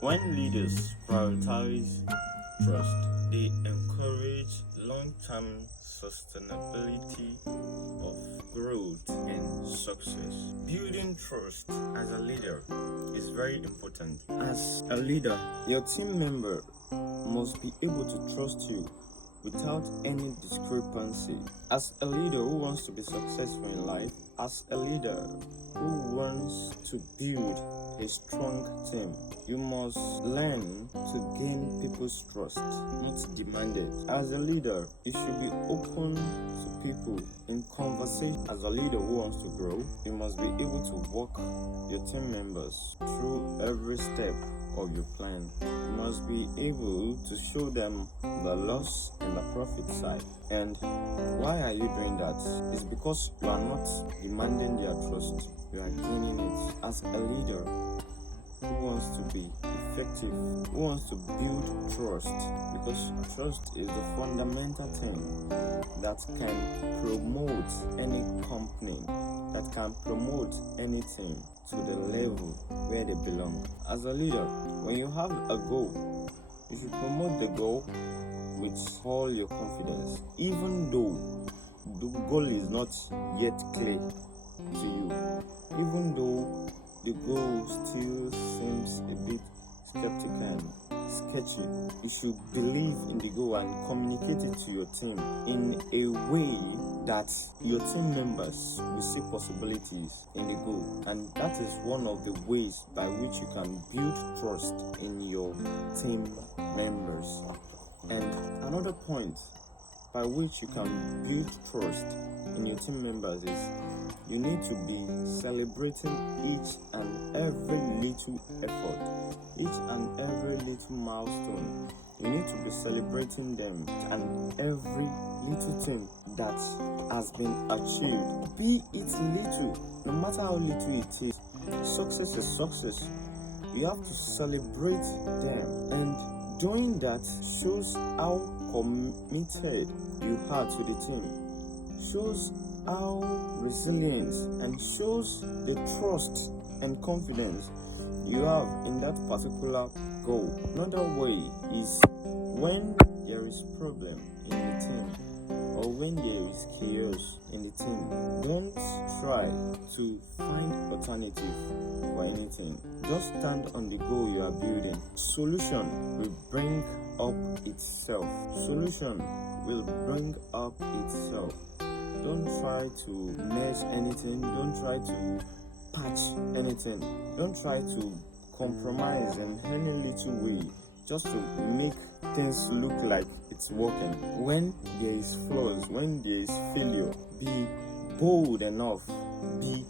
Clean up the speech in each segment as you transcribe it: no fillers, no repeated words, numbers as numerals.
When leaders prioritize trust, they encourage long-term sustainability of growth and success. Building trust as a leader is very important. As a leader, your team member must be able to trust you without any discrepancy. As a leader who wants to be successful in life, as a leader who wants to build a strong team, you must learn to gain people's trust, not demand it. As a leader, you should be open to people in conversation. As a leader who wants to grow, you must be able to walk your team members through every step of your plan. You must be able to show them the loss and the profit side. And why are you doing that? It's because you are not demanding their trust, you are gaining it. As a leader who wants to be effective, who wants to build trust, because trust is the fundamental thing that can promote any company, that can promote anything to the level where they belong. As a leader, when you have a goal, you should promote the goal with all your confidence, even though the goal is not yet clear to you, even though the goal still seems a bit skeptical and sketchy. You should believe in the goal and communicate it to your team in a way that your team members will see possibilities in the goal, and that is one of the ways by which you can build trust in your team members. And another point by which you can build trust in your team members is you need to be celebrating each and every little effort, each and every little milestone. You need to be celebrating them and every little thing that has been achieved, be it little, no matter how little it is. Success is success. You have to celebrate them, and doing that shows how committed you are to the team, shows how resilient, and shows the trust and confidence you have in that particular goal. Another way is when there is problem in the team, or when there is chaos in the team, don't try to find alternative for anything. Just stand on the goal you are building. Solution will bring up itself. Solution will bring up itself. Don't try to mess anything. Don't try to patch anything. Don't try to compromise in any little way just to make things look like it's working. When there is flaws, when there is failure, be bold enough, be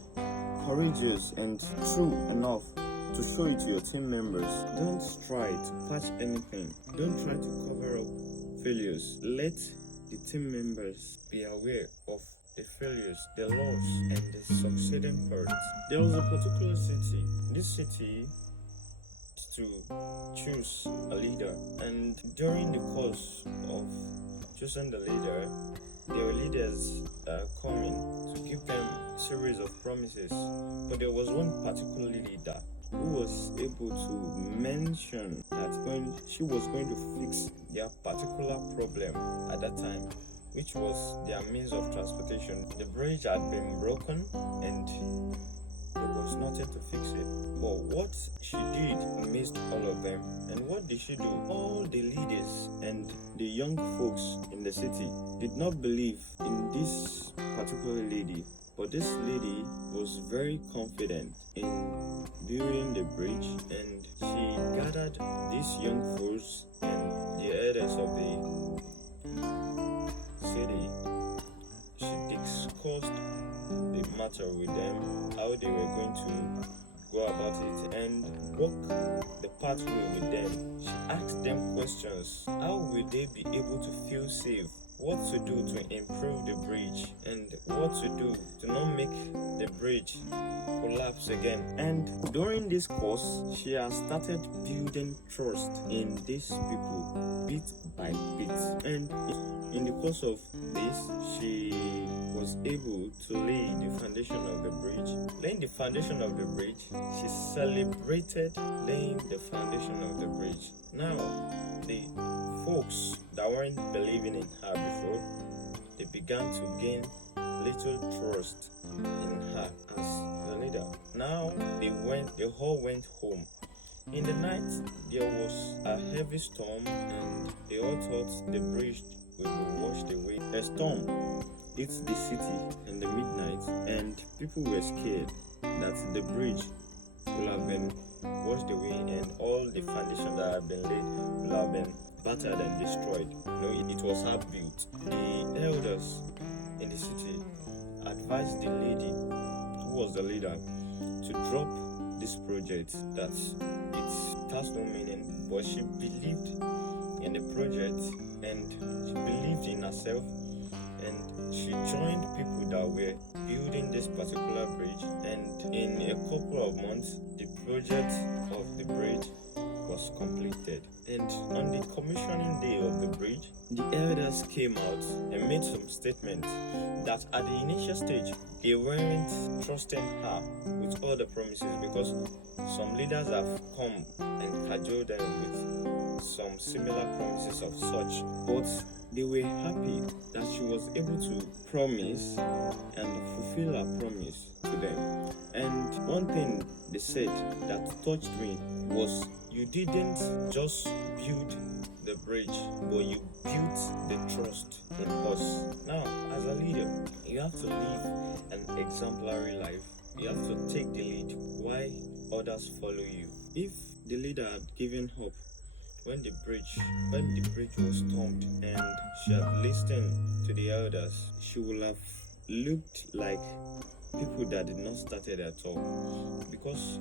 courageous and true enough to show it to your team members. Don't try to patch anything. Don't try to cover up failures. Let the team members be aware of the failures, the loss, and the succeeding parts. There was a particular city. This city to choose a leader, and during the course of choosing the leader, there were leaders coming to give them a series of promises, but there was one particular leader who was able to mention that she was going to fix their particular problem at that time, which was their means of transportation. The bridge had been broken and there was nothing to fix it. But what she did amazed all of them. And what did she do? All the leaders and the young folks in the city did not believe in this particular lady. But this lady was very confident in building the bridge, and she gathered these young folks and the elders of the city. She discussed the matter with them, how they were going to go about it and walk the pathway with them. She asked them questions. How will they be able to feel safe what to do to improve the bridge and what to do to not make the bridge collapse again. And during this course, she has started building trust in these people bit by bit. And in the course of this, she was able to lay the foundation of the bridge. Laying the foundation of the bridge, she celebrated laying the foundation of the bridge. Now, the folks that weren't believing in her before, they began to gain little trust in her as the leader. Now they all went home. In the night, there was a heavy storm, and they all thought the bridge will be washed away. A storm hit the city in the midnight, and people were scared that the bridge will have been washed away and all the foundation that had been laid will have been battered and destroyed. No, it was half built. The elders in the city advised the lady who was the leader to drop this project, that it has no meaning, but she believed in the project and she believed in herself, and she joined people that were building this particular bridge, and in a couple of months the project of the bridge was completed. And on the commissioning day of the bridge, the elders came out and made some statements that at the initial stage they weren't trusting her with all the promises, because some leaders have come and cajoled them with some similar promises of such, but they were happy that she was able to promise and fulfill her promise to them. And one thing they said that touched me was, you didn't just build the bridge, but you built the trust in us. Now, as a leader, you have to live an exemplary life. You have to take the lead while others follow you. If the leader had given up when the bridge was stormed and she had listened to the elders, she would have looked like people that did not start it at all. Because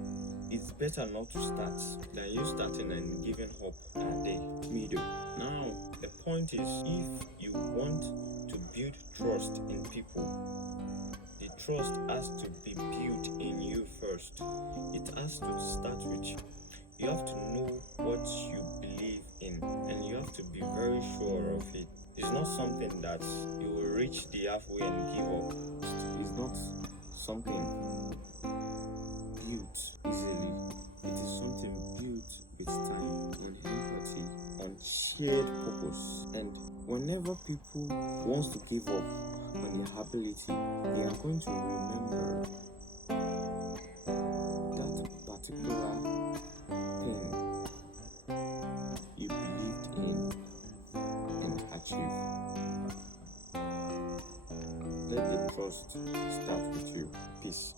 it's better not to start than you starting and giving up at the middle. Now, the point is, if you want to build trust in people, the trust has to be built in you first. It has to start with you. You have to know what you believe in, and you have to be very sure of it. It's not something that you will reach the halfway and give up. It's not something built easily. It is something built with time, on empathy, on shared purpose. And whenever people want to give up on their ability, they are going to remember that particular thing you believed in and achieved. Let the trust start with you. Peace.